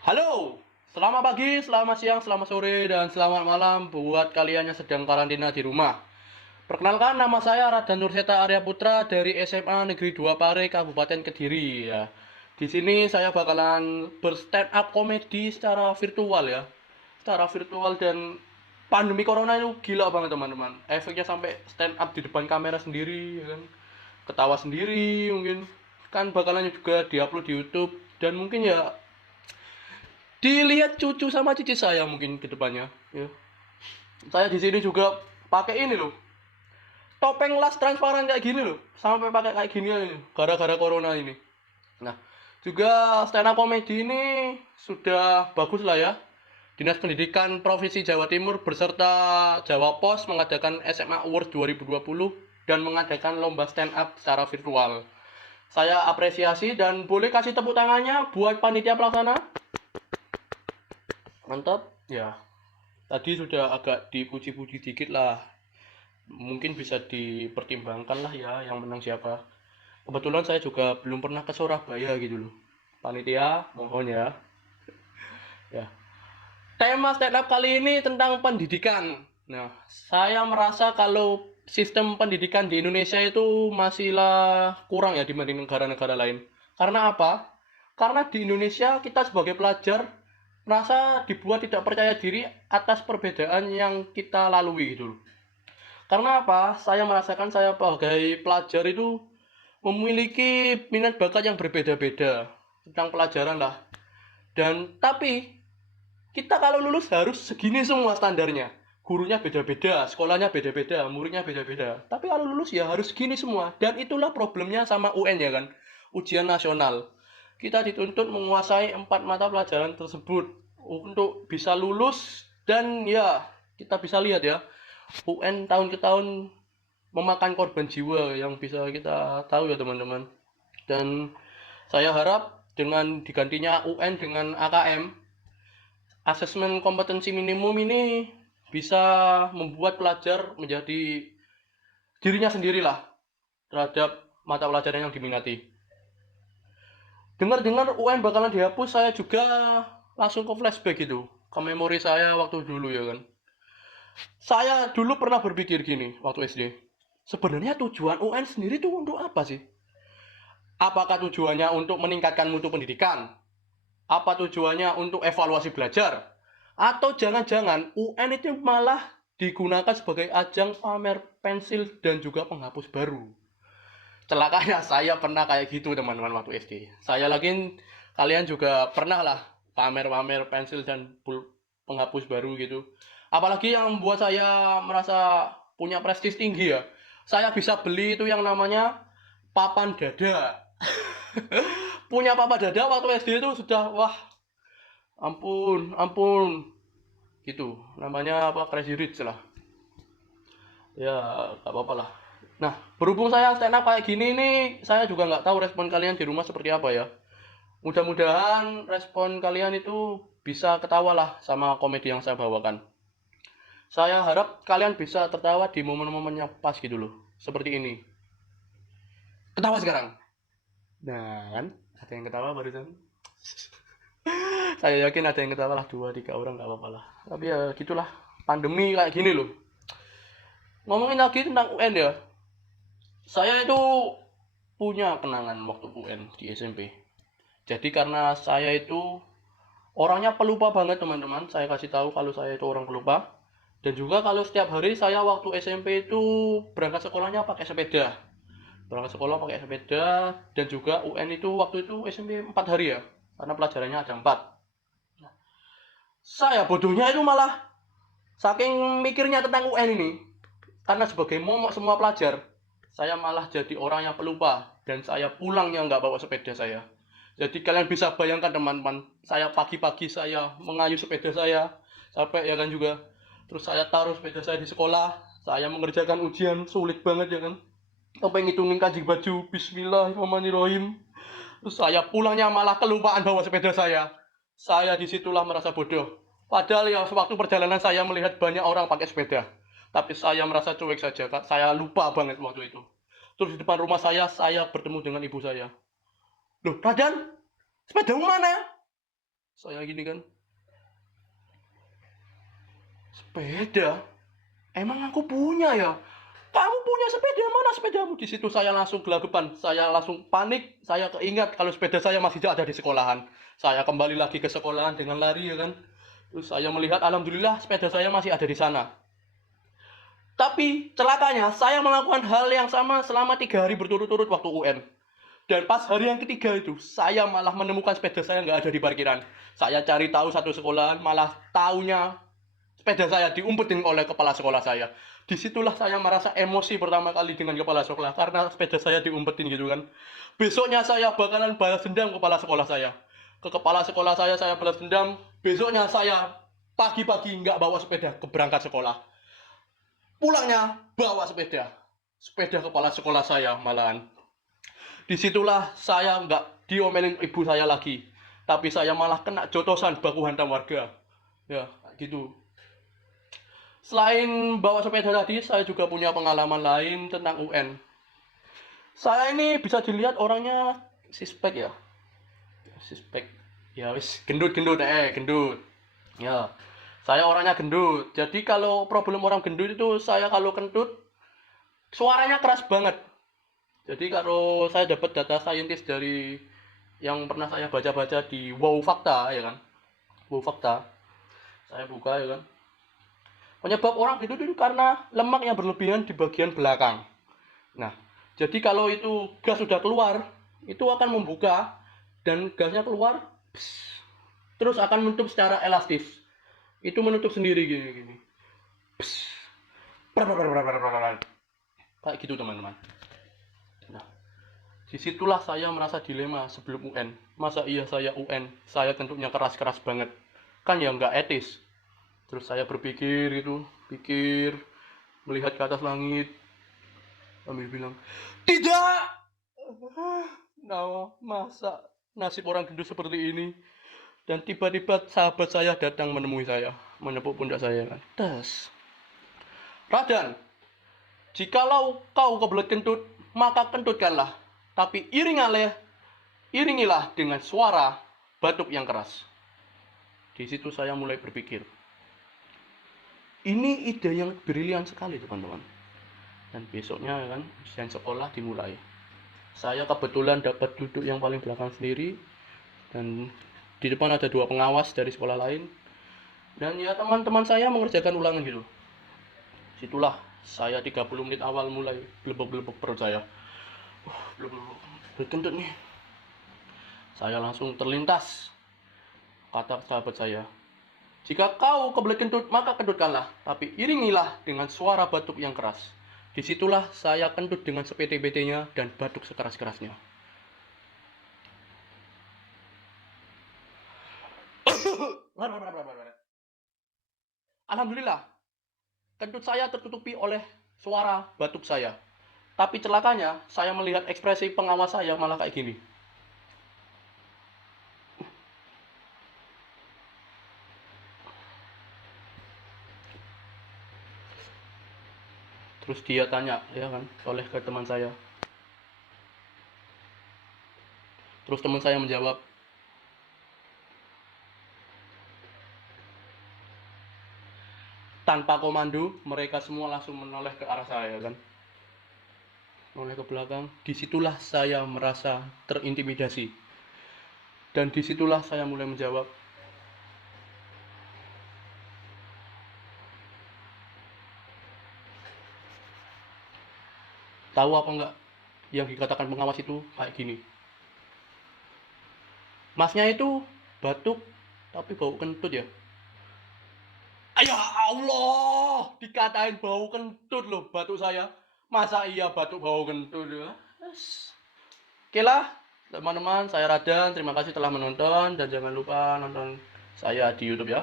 Halo, selamat pagi, selamat siang, selamat sore, dan selamat malam buat kalian yang sedang karantina di rumah. Perkenalkan, nama saya Radan Nurseta Arya Putra dari SMA Negeri 2 Pare, Kabupaten Kediri. Ya, di sini saya bakalan berstand up komedi secara virtual ya, secara virtual dan pandemi corona itu gila banget teman-teman. Efeknya sampai stand up di depan kamera sendiri, ya kan, ketawa sendiri mungkin kan bakalan juga diupload di YouTube dan mungkin ya dilihat cucu sama cici saya mungkin ke depannya ya. Saya di sini juga pakai ini loh, topeng las transparan kayak gini loh, sampai pakai kayak gini ini gara-gara corona ini. Nah, juga stand up comedy ini sudah bagus lah ya. Dinas Pendidikan Provinsi Jawa Timur beserta Jawa Pos mengadakan SMA Awards 2020 dan mengadakan lomba stand up secara virtual. Saya apresiasi dan boleh kasih tepuk tangannya buat panitia pelaksana. Mantap ya. Tadi sudah agak dipuji-puji dikit lah. Mungkin bisa dipertimbangkan lah ya yang menang siapa. Kebetulan saya juga belum pernah ke Surabaya gitu loh. Panitia, mohon ya. Ya. Tema stand up kali ini tentang pendidikan. Nah, saya merasa kalau sistem pendidikan di Indonesia itu masihlah kurang ya dibanding negara-negara lain. Karena apa? Karena di Indonesia kita sebagai pelajar merasa dibuat tidak percaya diri atas perbedaan yang kita lalui gitu loh. Karena apa? Saya merasakan saya sebagai pelajar itu memiliki minat bakat yang berbeda-beda tentang pelajaran lah. Dan tapi kita kalau lulus harus segini semua standarnya. Gurunya beda-beda, sekolahnya beda-beda, muridnya beda-beda. Tapi kalau lulus ya harus segini semua. Dan itulah problemnya sama UN ya kan. Ujian nasional. Kita dituntut menguasai 4 mata pelajaran tersebut untuk bisa lulus dan ya kita bisa lihat ya UN tahun ke tahun memakan korban jiwa yang bisa kita tahu ya teman-teman. Dan saya harap dengan digantinya UN dengan AKM, asesmen kompetensi minimum ini bisa membuat pelajar menjadi dirinya sendirilah terhadap mata pelajaran yang diminati. Dengar-dengar UN bakalan dihapus, saya juga langsung ke flashback gitu, ke memori saya waktu dulu ya kan. Saya dulu pernah berpikir gini waktu SD. Sebenarnya tujuan UN sendiri itu untuk apa sih? Apakah tujuannya untuk meningkatkan mutu pendidikan? Apa tujuannya untuk evaluasi belajar? Atau jangan-jangan UN itu malah digunakan sebagai ajang pamer pensil dan juga penghapus baru? Celakanya saya pernah kayak gitu teman-teman waktu SD. Saya lagi kalian juga pernah lah pamer-pamer pensil dan penghapus baru gitu. Apalagi yang membuat saya merasa punya prestis tinggi ya. Saya bisa beli itu yang namanya papan dada. Punya papan dada waktu SD itu sudah wah ampun ampun gitu. Namanya apa Crazy Rich lah. Ya gak apa-apa lah. Nah, berhubung saya stand up kayak gini nih, saya juga nggak tahu respon kalian di rumah seperti apa ya. Mudah-mudahan respon kalian itu bisa ketawa lah sama komedi yang saya bawakan. Saya harap kalian bisa tertawa di momen-momen yang pas gitu loh. Seperti ini. Ketawa sekarang. Nah, kan? Ada yang ketawa barusan. Saya yakin ada yang ketawa lah 2 3 orang nggak apa-apa lah. Tapi ya gitulah. Pandemi kayak gini loh. Ngomongin lagi tentang UN ya. Saya itu punya kenangan waktu UN di SMP. Jadi karena saya itu orangnya pelupa banget teman-teman. Saya kasih tahu kalau saya itu orang pelupa. Dan juga kalau setiap hari saya waktu SMP itu berangkat sekolahnya pakai sepeda. Berangkat sekolah pakai sepeda dan juga UN itu waktu itu SMP 4 hari ya. Karena pelajarannya ada 4. Saya bodohnya itu malah saking mikirnya tentang UN ini. Karena sebagai momok semua pelajar, saya malah jadi orang yang pelupa. Dan saya pulangnya nggak bawa sepeda saya. Jadi kalian bisa bayangkan teman-teman, saya pagi-pagi saya mengayuh sepeda saya, sampai ya kan juga. Terus saya taruh sepeda saya di sekolah, saya mengerjakan ujian sulit banget ya kan. Sampai ngitungin kaji baju, Bismillahirrahmanirrahim. Terus saya pulangnya malah kelupaan bawa sepeda saya. Saya disitulah merasa bodoh. Padahal ya waktu perjalanan saya melihat banyak orang pakai sepeda. Tapi saya merasa cuek saja, Kak. Saya lupa banget waktu itu. Terus di depan rumah saya bertemu dengan ibu saya. Loh, Radan, sepedamu mana? Saya gini kan, sepeda? Emang aku punya ya? Kamu punya sepeda, mana sepedamu? Di situ saya langsung gelagapan, saya langsung panik, saya keingat kalau sepeda saya masih ada di sekolahan. Saya kembali lagi ke sekolahan dengan lari ya kan. Terus saya melihat alhamdulillah sepeda saya masih ada di sana. Tapi celakanya saya melakukan hal yang sama selama 3 hari berturut-turut waktu UN. Dan pas hari yang ketiga itu, saya malah menemukan sepeda saya nggak ada di parkiran. Saya cari tahu satu sekolahan, malah taunya sepeda saya diumpetin oleh kepala sekolah saya. Disitulah saya merasa emosi pertama kali dengan kepala sekolah, karena sepeda saya diumpetin gitu kan. Besoknya saya bakalan balas dendam kepala sekolah saya. Ke kepala sekolah saya balas dendam. Besoknya saya pagi-pagi nggak bawa sepeda ke berangkat sekolah. Pulangnya bawa sepeda. Sepeda kepala sekolah saya malahan. Disitulah saya nggak diomelin ibu saya lagi. Tapi saya malah kena jotosan baku hantam warga. Ya, gitu. Selain bawa sepeda tadi, saya juga punya pengalaman lain tentang UN. Saya ini bisa dilihat orangnya sispek ya. Sispek. Ya wis gendut-gendut gendut. Ya. Saya orangnya gendut. Jadi kalau problem orang gendut itu saya kalau kentut suaranya keras banget. Jadi kalau saya dapat data saintis dari yang pernah saya baca-baca di Wow Fakta ya kan. Wow Fakta. Saya buka ya kan. Penyebab orang gendut itu karena lemak yang berlebihan di bagian belakang. Nah, jadi kalau itu gas sudah keluar, itu akan membuka dan gasnya keluar, terus akan menutup secara elastis. Itu menutup sendiri gini. Kayak gitu teman-teman. Nah, disitulah saya merasa dilema sebelum UN. Masa iya saya UN, saya kentutnya keras-keras banget. Kan ya nggak etis. Terus saya berpikir melihat ke atas langit, sambil bilang, tidak! Nah, masa nasib orang gendut seperti ini? Dan tiba-tiba sahabat saya datang menemui saya, menepuk pundak saya. Tes. Radan, jikalau kau kebelet kentut, maka kentutkanlah. Tapi iringilah dengan suara batuk yang keras. Di situ saya mulai berpikir, ini ide yang brilian sekali teman-teman. Dan besoknya kan ujian sekolah dimulai. Saya kebetulan dapat duduk yang paling belakang sendiri, dan di depan ada 2 pengawas dari sekolah lain. Dan ya teman-teman saya mengerjakan ulangan gitu. Situlah saya 30 menit awal mulai belebek-belebek perut saya. Belum kentut nih. Saya langsung terlintas kata sahabat saya, jika kau kebelet kentut, maka kentutkanlah, tapi iringilah dengan suara batuk yang keras. Disitulah saya kentut dengan sepete-petenya dan batuk sekeras-kerasnya. Alhamdulillah, kentut saya tertutupi oleh suara batuk saya. Tapi celakanya, saya melihat ekspresi pengawas saya malah kayak gini. Terus dia tanya, ya kan, oleh ke teman saya. Terus teman saya menjawab, tanpa komando, mereka semua langsung menoleh ke arah saya kan. Menoleh ke belakang. Disitulah saya merasa terintimidasi. Dan disitulah saya mulai menjawab, tahu apa enggak yang dikatakan pengawas itu kayak gini, masnya itu batuk tapi bau kentut ya. Ya Allah, dikatain bau kentut loh batuk saya. Masa iya batuk bau kentut ya? Oke lah teman-teman, saya Radan, terima kasih telah menonton dan jangan lupa nonton saya di YouTube ya.